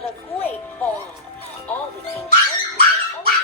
had a great ball. All the king's soldiers and all the king's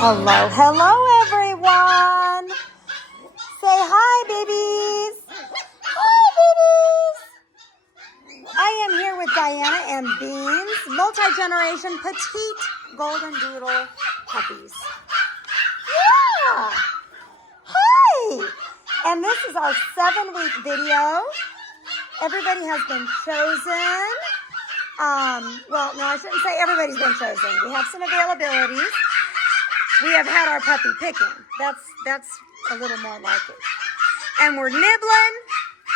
Hello, hello everyone. Say hi, babies. Hi, babies. I am here with Diana and Beans, multi-generation petite Goldendoodle puppies. Yeah. Hi. And this is our 7-week video. Everybody has been chosen. Well, no, I shouldn't say everybody's been chosen. We have some availabilities. We have had our puppy picking. That's a little more like it. And we're nibbling,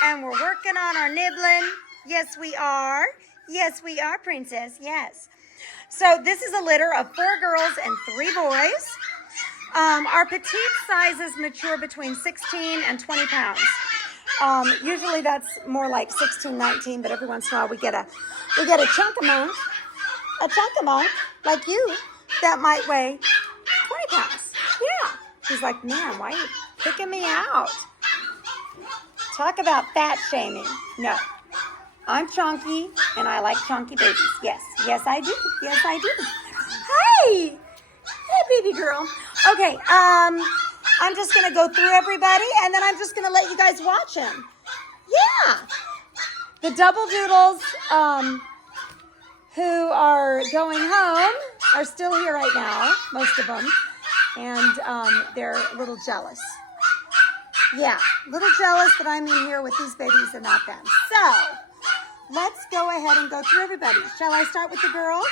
and we're working on our nibbling. Yes, we are. Yes, we are, princess. Yes. So this is a litter of 4 girls and 3 boys. Our petite sizes mature between 16 and 20 pounds. Usually that's more like 16, 19, but every once in a while we get a chunk-a-monk, like you, that might weigh 20 pounds. Yeah. She's like, man, why are you picking me out? Talk about fat shaming. No. I'm chunky, and I like chunky babies. Yes. Yes, I do. Yes, I do. Hi. Hey, baby girl. Okay, I'm just going to go through everybody, and then I'm just going to let you guys watch them. Yeah. The double doodles, who are going home are still here right now, most of them, and they're a little jealous. Yeah, a little jealous that I'm in here with these babies and not them. So, let's go ahead and go through everybody. Shall I start with the girls?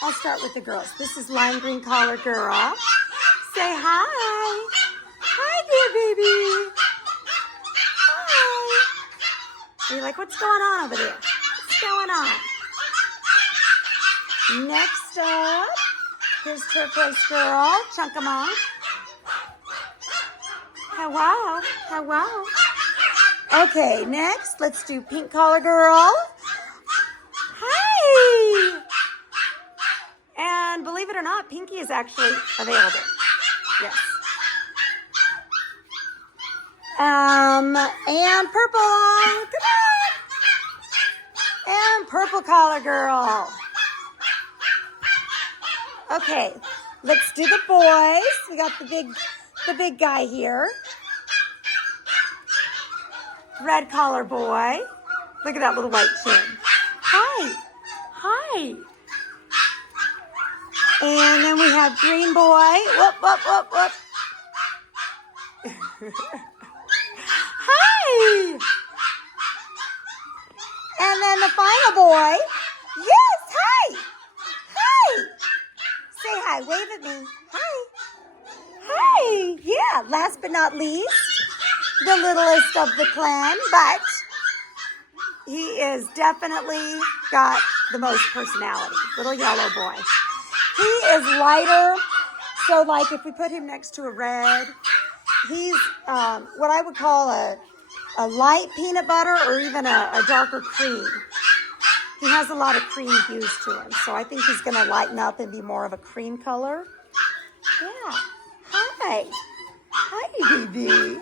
I'll start with the girls. This is lime green collar girl. Say hi. Hi, dear baby. Hi. Are you like, what's going on over there? What's going on? Next up, here's turquoise girl, chunk-a-monk. Hello, hello. Okay, next, let's do pink collar girl. Hi. And believe it or not, Pinky is actually available. Yes. And purple, come on. And purple collar girl. Okay, let's do the boys. We got the big guy here. Red collar boy. Look at that little white chin. Hi. Hi. And then we have green boy. Whoop, whoop, whoop, whoop. Hi. And then the final boy. Yes, hi. Hi. Say hi. Wave at me. Hi. Hi. Yeah. Last but not least, the littlest of the clan, but he is definitely got the most personality. Little yellow boy. He is lighter, so like if we put him next to a red, he's what I would call a light peanut butter or even a darker cream. He has a lot of cream hues to him, so I think he's going to lighten up and be more of a cream color. Yeah. Hi. Hi, baby.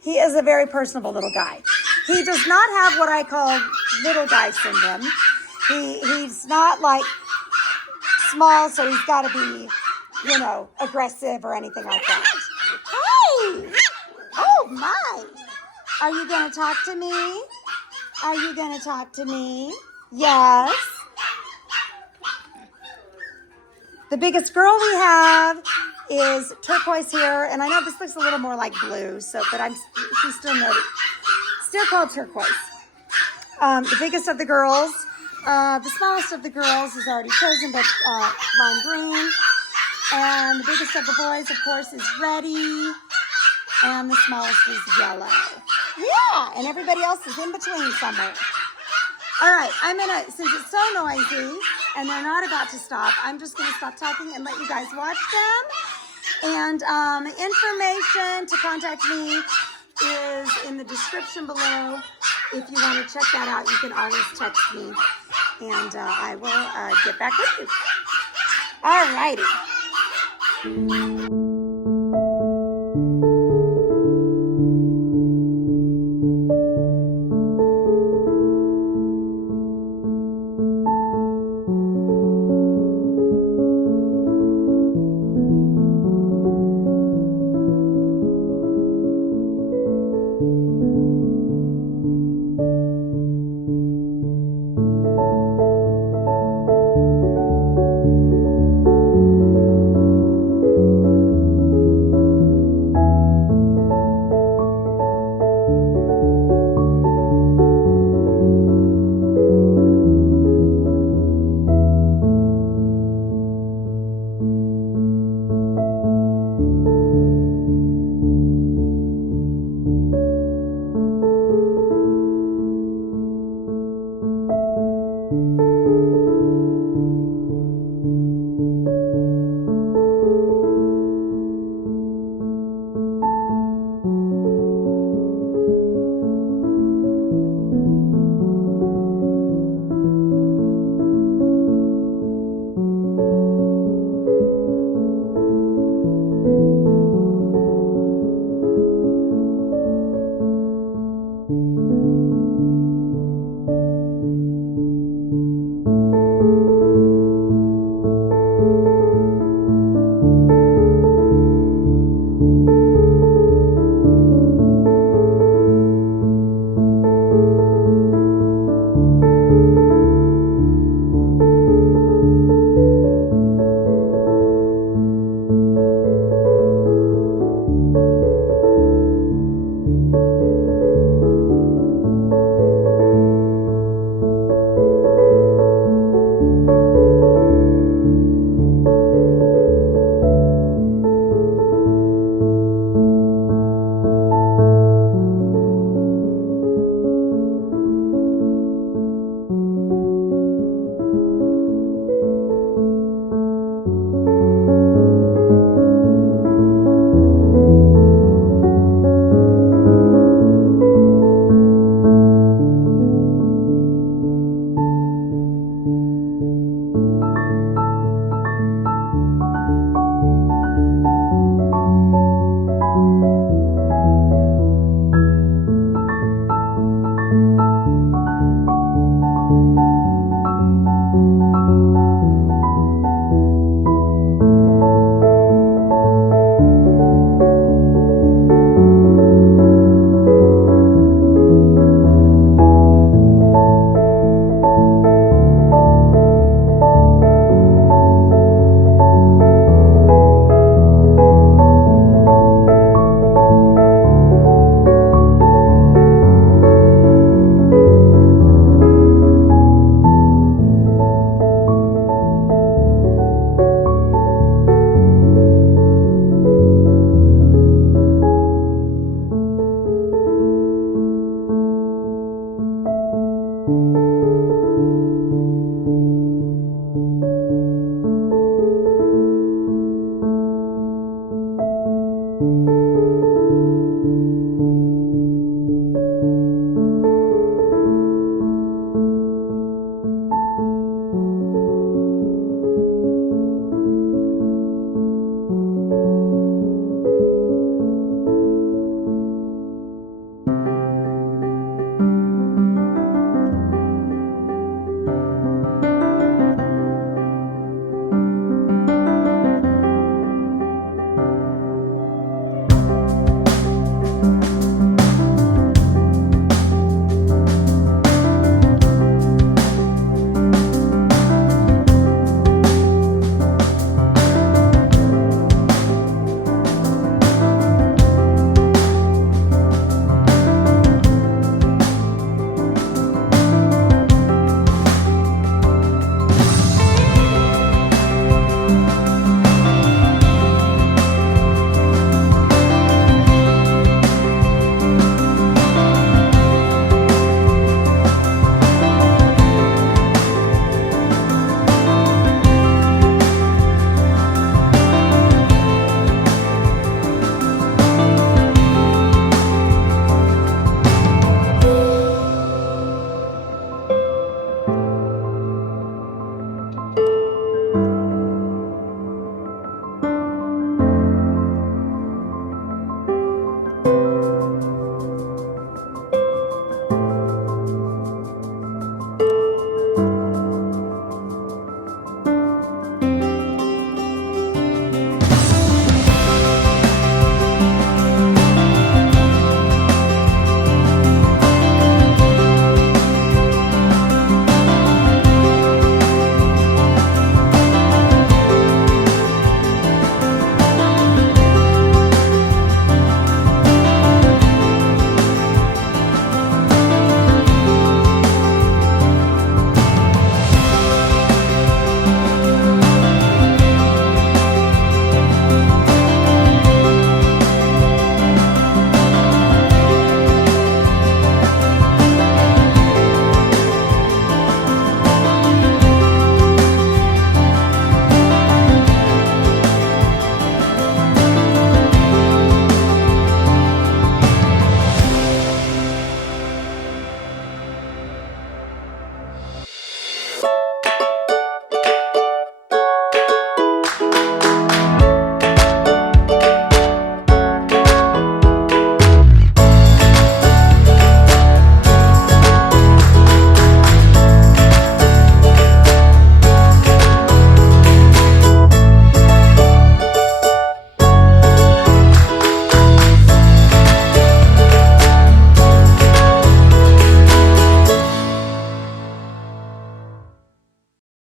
He is a very personable little guy. He does not have what I call little guy syndrome. He's not like small, so he's got to be, aggressive or anything like that. Hi. Oh, my. Are you going to talk to me? Are you going to talk to me? Yes. The biggest girl we have is turquoise here, and I know this looks a little more like blue, but she's still called turquoise. The biggest of the girls, the smallest of the girls is already chosen, but lime green, and the biggest of the boys, of course, is reddy, and the smallest is yellow. Yeah, and everybody else is in between somewhere. All right, since it's so noisy and they're not about to stop, I'm just going to stop talking and let you guys watch them. And information to contact me is in the description below. If you want to check that out, you can always text me. and I will get back with you. All righty.